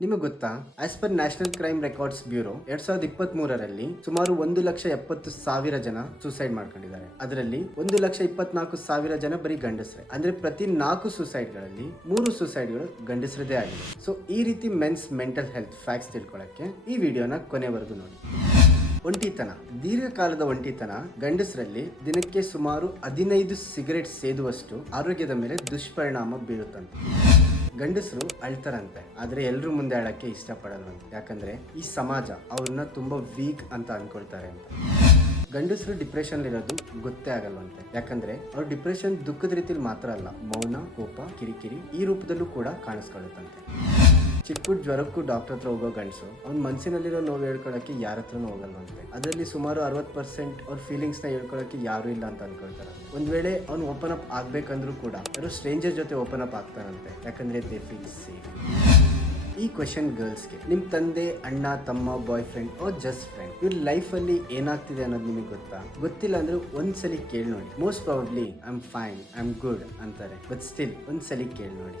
ನಿಮಗೆ ಗೊತ್ತಾ, as per National Crime Records Bureau 2023ರಲ್ಲಿ ಸುಮಾರು 1,70,000 ಜನ ಸೂಸೈಡ್ ಮಾಡ್ಕೊಂಡಿದ್ದಾರೆ. ಅದರಲ್ಲಿ 1,24,000 ಜನ ಬರೀ ಗಂಡಸರೇ. ಅಂದ್ರೆ ಪ್ರತಿ 4 ಸುಸೈಡ್ಗಳಲ್ಲಿ 3 ಸುಸೈಡ್ಗಳು ಗಂಡಸರದೇ ಆಗಿದೆ. ಸೊ ಈ ರೀತಿ ಮೆನ್ಸ್ ಮೆಂಟಲ್ ಹೆಲ್ತ್ ಫ್ಯಾಕ್ಟ್ಸ್ ತಿಳ್ಕೊಳ್ಳಕ್ಕೆ ಈ ವಿಡಿಯೋನ ಕೊನೆವರೆಗೂ ನೋಡಿ. ಒಂಟಿತನ, ದೀರ್ಘಕಾಲದ ಒಂಟಿತನ ಗಂಡಸರಲ್ಲಿ ದಿನಕ್ಕೆ ಸುಮಾರು 15 ಸಿಗರೆಟ್ ಸೇದುವಷ್ಟು ಆರೋಗ್ಯದ ಮೇಲೆ ದುಷ್ಪರಿಣಾಮ ಬೀರುತ್ತಂತೆ. ಗಂಡಸರು ಅಳ್ತಾರಂತೆ, ಆದ್ರೆ ಎಲ್ರ ಮುಂದೆ ಅಳಕ್ಕೆ ಇಷ್ಟಪಡಲ್ವಂತೆ. ಯಾಕಂದ್ರೆ ಈ ಸಮಾಜ ಅವ್ರನ್ನ ತುಂಬಾ ವೀಕ್ ಅಂತ ಅನ್ಕೊಳ್ತಾರೆ ಅಂತ. ಗಂಡಸರು ಡಿಪ್ರೆಷನ್ ಇರೋದು ಗೊತ್ತೇ ಆಗಲ್ವಂತೆ. ಯಾಕಂದ್ರೆ ಅವ್ರ ಡಿಪ್ರೆಷನ್ ದುಃಖದ ರೀತಿಲಿ ಮಾತ್ರ ಅಲ್ಲ, ಮೌನ, ಕೋಪ, ಕಿರಿಕಿರಿ ಈ ರೂಪದಲ್ಲೂ ಕೂಡ ಕಾಣಿಸ್ಕೊಳ್ಳುತ್ತಂತೆ. ಚಿಕ್ಕ ಪುಟ್ಟ ಜ್ವರಕ್ಕೂ ಡಾಕ್ಟರ್ ಹತ್ರ ಹೋಗೋ ಗಂಡಸು ಅವ್ನ ಮನಸ್ಸಿನಲ್ಲಿರೋ ನೋವು ಹೇಳ್ಕೊಳಕ್ಕೆ ಯಾರ ಹತ್ರನೂ ಹೋಗಲ್ವಂತೆ. ಅದರಲ್ಲಿ ಸುಮಾರು 60% ಅವ್ರ ಫೀಲಿಂಗ್ಸ್ ನ ಹೇಳ್ಕೊಳಕ್ಕೆ ಯಾರು ಇಲ್ಲ ಅಂತ ಅನ್ಕೊಳ್ತಾರೆ. ಒಂದ್ ವೇಳೆ ಅವ್ನು ಓಪನ್ ಅಪ್ ಆಗ್ಬೇಕಂದ್ರೂ ಕೂಡ ಯಾರೋ ಸ್ಟ್ರೇಂಜರ್ ಜೊತೆ ಓಪನ್ ಅಪ್ ಆಗ್ತಾರಂತೆ. ಯಾಕಂದ್ರೆ ದೇ ಫೀಲ್ ಸೇಫ್. ಈ ಕ್ವೆಶನ್ ಗರ್ಲ್ಸ್ಗೆ, ನಿಮ್ ತಂದೆ, ಅಣ್ಣ, ತಮ್ಮ, boyfriend or just friend, ಇವ್ರ ಲೈಫ್ ಅಲ್ಲಿ ಏನಾಗ್ತಿದೆ ಅನ್ನೋದು ನಿಮಗೆ ಗೊತ್ತಾ? ಗೊತ್ತಿಲ್ಲ ಅಂದ್ರೆ ಒಂದ್ಸಲಿ ಕೇಳಿ ನೋಡಿ. Most probably I am fine, I am good ಅಂತಾರೆ. ಬಟ್ ಸ್ಟಿಲ್ ಒಂದ್ಸಲಿ ಕೇಳಿ ನೋಡಿ.